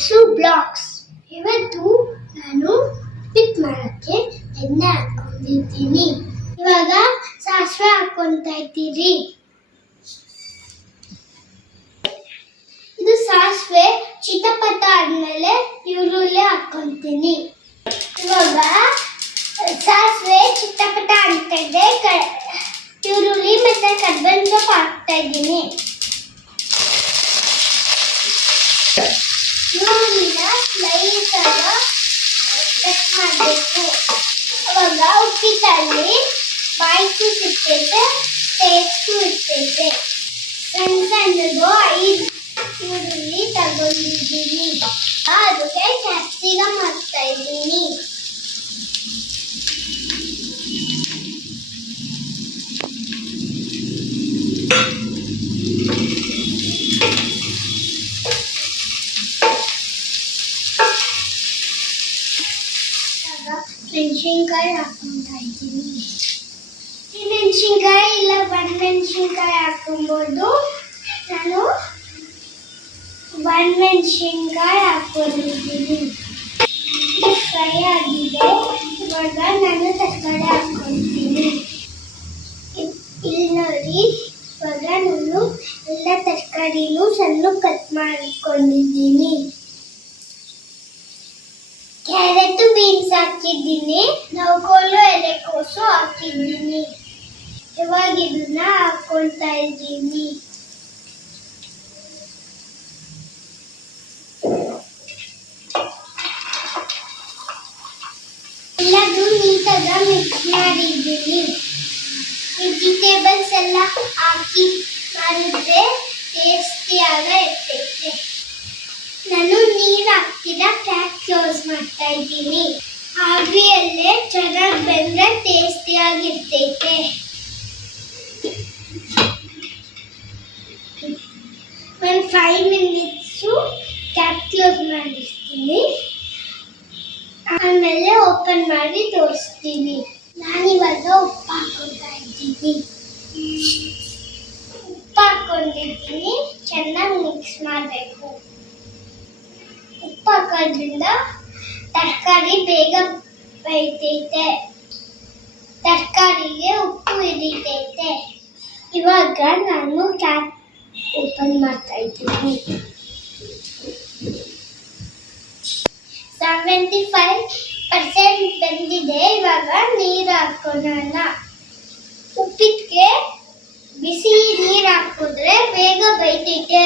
ಹೆಸರು ಬ್ಲಾಕ್ಸ್. ಇವತ್ತು ನಾನು ಉಪ್ಪಿಟ್ಟು ಮಾಡೋಕ್ಕೆ ಎಣ್ಣೆ ಹಾಕೊಂಡಿದ್ದೀನಿ. ಇವಾಗ ಸಾಸಿವೆ ಹಾಕೊಂತಾ ಇದ್ದೀರಿ. ಇದು ಸಾಸಿವೆ ಚಿಟಪಟ ಆದ್ಮೇಲೆ ಈರುಳ್ಳಿ ಹಾಕೊಂತೀನಿ. ಇವಾಗ ಸಾಸಿವೆ ಚಿಟಪಟ ಆಗ್ತಾ ಇದೆ, ಈರುಳ್ಳಿ ಮತ್ತೆ ಕರ್ಬೇವಿನ ಸೊಪ್ಪು ಹಾಕ್ತಾ ಇದ್ದೀನಿ. ಈರುಳ್ಳಿನ ಸ್ಲೈಸ್ ಆಗಿ ಕಟ್ ಮಾಡಬೇಕು. ಅವಾಗ ಉಪ್ಪಿಟ್ಟಲ್ಲಿ ಬಾಯ್ಸು ಸಿಗ್ತೈತೆ, ಟೇಸ್ಟು ಇರ್ತೈತೆ. ಸಣ್ಣ ಸಣ್ಣದು 5 ಈರುಳ್ಳಿ ತಗೊಂಡಿದ್ದೀನಿ. ಅದಕ್ಕೆ ಕ್ಯಾಪ್ಸಿಕಮ್ ಹಾಕ್ತಾ ಇದ್ದೀನಿ. ಮೆಣಸಿನ್ಕಾಯಿ ಹಾಕ್ತಾ ಇದ್ದೀನಿ. ಈ ಮೆಣಸಿನ್ಕಾಯಿ ಇಲ್ಲ ಒಣಮೆಣಸಿನ್ಕಾಯಿ ಹಾಕೊಬೋದು. ನಾನು ಒಣಮೆಣಸಿನ್ಕಾಯಿ ಹಾಕೊಂಡಿದ್ದೀನಿ. ಫ್ರೈ ಆಗಿದೆ. ಇವಾಗ ನಾನು ತರಕಾರಿ ಹಾಕ್ಕೊಳ್ತೀನಿ. ಇಲ್ಲಿ ನೋಡಿ, ಇವಾಗ ನಾನು ಎಲ್ಲ ತರಕಾರಿನೂ ಸಣ್ಣ ಕಟ್ ಮಾಡಿಕೊಂಡಿದ್ದೀನಿ. ಕ್ಯಾರೆಟ್ ಬೀನ್ಸ್ ಹಾಕಿದ್ದೀನಿ. ನವಕೋಲು ಎಲೆಕೋಸು ಹಾಕಿದ್ದೀನಿ. ಇವಾಗ ಇದನ್ನ ಹಾಕೊಳ್ತಾ ಇದ್ದೀನಿ. ಎಲ್ಲದು ನೀಟಾಗಿ ಮಿಕ್ಸ್ ಮಾಡಿದ್ದೀನಿ. ವೆಜಿಟೇಬಲ್ಸ್ ಎಲ್ಲ ಹಾಕಿ ಮಾಡಿದ್ರೆ ಟೇಸ್ಟಿಯಾಗಿ ಇರ್ತೈತೆ. ನಾನು ನೀರು ಹಾಕ್ತಿಲ್ಲ, ಕ್ಯಾಪ್ ಕ್ಲೋಸ್ ಮಾಡ್ತಾ ಇದ್ದೀನಿ. ಆವಿಯಲ್ಲೇ ಚೆನ್ನಾಗಿ ಬೆಂದ್ರೆ ಟೇಸ್ಟಿಯಾಗಿರ್ತೈತೆ. ಒಂದು 5 ಮಿನಿಟ್ಸು ಕ್ಯಾಪ್ ಕ್ಲೋಸ್ ಮಾಡಿರ್ತೀನಿ. ಆಮೇಲೆ ಓಪನ್ ಮಾಡಿ ತೋರಿಸ್ತೀನಿ. ನಾನಿವಾಗ ಉಪ್ಪು ಹಾಕೊಳ್ತಾ ಇದ್ದೀನಿ. ಉಪ್ಪು ಹಾಕೊಂಡಿದ್ದೀನಿ. ಚೆನ್ನಾಗಿ ಮಿಕ್ಸ್ ಮಾಡಬೇಕು. ಉಪ್ಪು ಹಾಕೋದ್ರಿಂದ ತರಕಾರಿ ಬೇಗ ಬೇಯ್ತೈತೆ. ತರಕಾರಿಗೆ ಉಪ್ಪು ಹಿಡಿತೈತೆ. ಇವಾಗ ನಾನು ಕ್ಯಾಪ್ ಓಪನ್ ಮಾಡ್ತಾ ಇದ್ದೀನಿ. 75% ಬೆಂದಿದೆ. ಇವಾಗ ನೀರು ಹಾಕೋಣ. ಉಪ್ಪಿಟ್ಟಿಗೆ ಬಿಸಿ ನೀರು ಹಾಕಿದ್ರೆ ಬೇಗ ಬೇಯ್ತೈತೆ.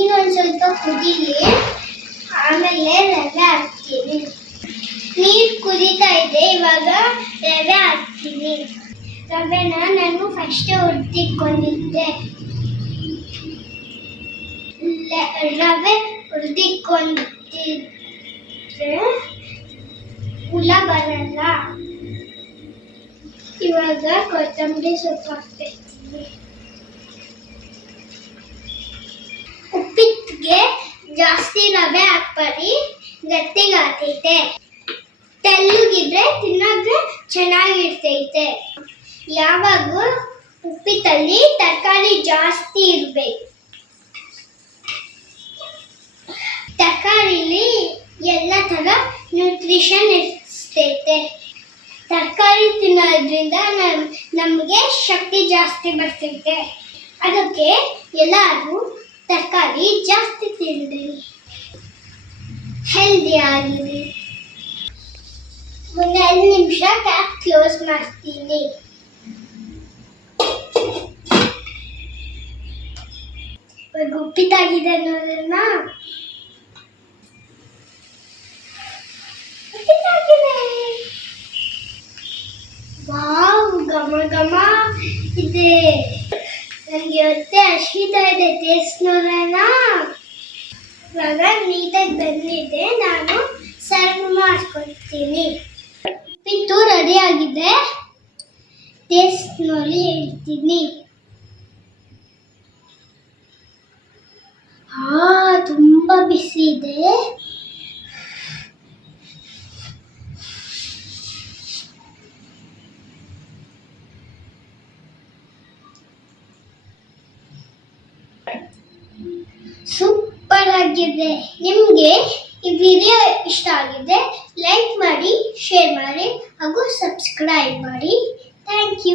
ಇನ್ನೊಂದು ಸ್ವಲ್ಪ ಕುದೀಲಿ, ಆಮೇಲೆ ರವೆ ಹಾಕ್ತೀನಿ. ನೀರು ಕುದೀತಾ ಇದೆ. ಇವಾಗ ರವೆ ಹಾಕ್ತೀನಿ. ರವೆನ ನಾನು ಫಸ್ಟ್ ಹುರಿದಿಟ್ಕೊಂಡಿದ್ದೆ. ರವೆ ಹುರಿದಿಟ್ಕೊಂಡಿದ್ರೆ ಹುಳ ಬರಲ್ಲ. ಇವಾಗ ಕೊತ್ತಂಬರಿ ಸೊಪ್ಪು ಹಾಕ್ತೀನಿ. ಉಪ್ಪಿಟ್ಟಿಗೆ ಜಾಸ್ತಿ ರವೆ ಹಾಕ್ಬಾರಿ, ಗಟ್ಟಿಗಾಗ್ತೈತೆ. ತೆಳ್ಳಗಿದ್ರೆ ತಿನ್ನೋಕೆ ಚೆನ್ನಾಗಿರ್ತೈತೆ. ಯಾವಾಗೂ ಉಪ್ಪಿಟ್ಟಲ್ಲಿ ತರಕಾರಿ ಜಾಸ್ತಿ ಇರಬೇಕು. ತರಕಾರಿಲಿ ಎಲ್ಲ ಥರ ನ್ಯೂಟ್ರಿಷನ್ ಇರ್ತೈತೆ. ತರಕಾರಿ ತಿನ್ನೋದ್ರಿಂದ ನಮಗೆ ಶಕ್ತಿ ಜಾಸ್ತಿ ಬರ್ತೈತೆ. ಅದಕ್ಕೆ ಎಲ್ಲರೂ ತರಕಾರಿ ಜಾಸ್ತಿ ತಿನ್ನಿರಿ, ಹೆಲ್ದಿ ಆಗಿರಿ. ಒಂದು 5 ನಿಮಿಷ ಕ್ಯಾಪ್ ಕ್ಲೋಸ್ ಮಾಡ್ತೀನಿ. ಇವಾಗ ಉಪ್ಪಿಟ್ಟಾಗಿದೆ ಅನ್ನೋದನ್ನ ವಾವ್, ಘಮ ಘಮ ಇದೆ. ನನಗೆ ಹೊಟ್ಟೆ ಹಸಿತಾ ಇದೆ. ಟೇಸ್ಟ್ ನೋಡೋಣ. ಇವಾಗ ನೀಟಾಗಿ ಬಂದಿದೆ. ನಾನು ಸರ್ವ್ ಮಾಡ್ಕೊಳ್ತೀನಿ. ಉಪ್ಪಿಟ್ಟು ರೆಡಿ ಆಗಿದೆ. ಟೇಸ್ಟ್ ನೋಡಿ ಹೇಳ್ತೀನಿ. ತುಂಬಾ ಬಿಸಿ ಇದೆ. ಸೂಪರ್ ಆಗಿದೆ. ನಿಮಗೆ ಈ ವಿಡಿಯೋ ಇಷ್ಟ ಆಗಿದೆ ಲೈಕ್ ಮಾಡಿ, ಶೇರ್ ಮಾಡಿ ಹಾಗೂ ಸಬ್ಸ್ಕ್ರೈಬ್ ಮಾಡಿ. Thank you.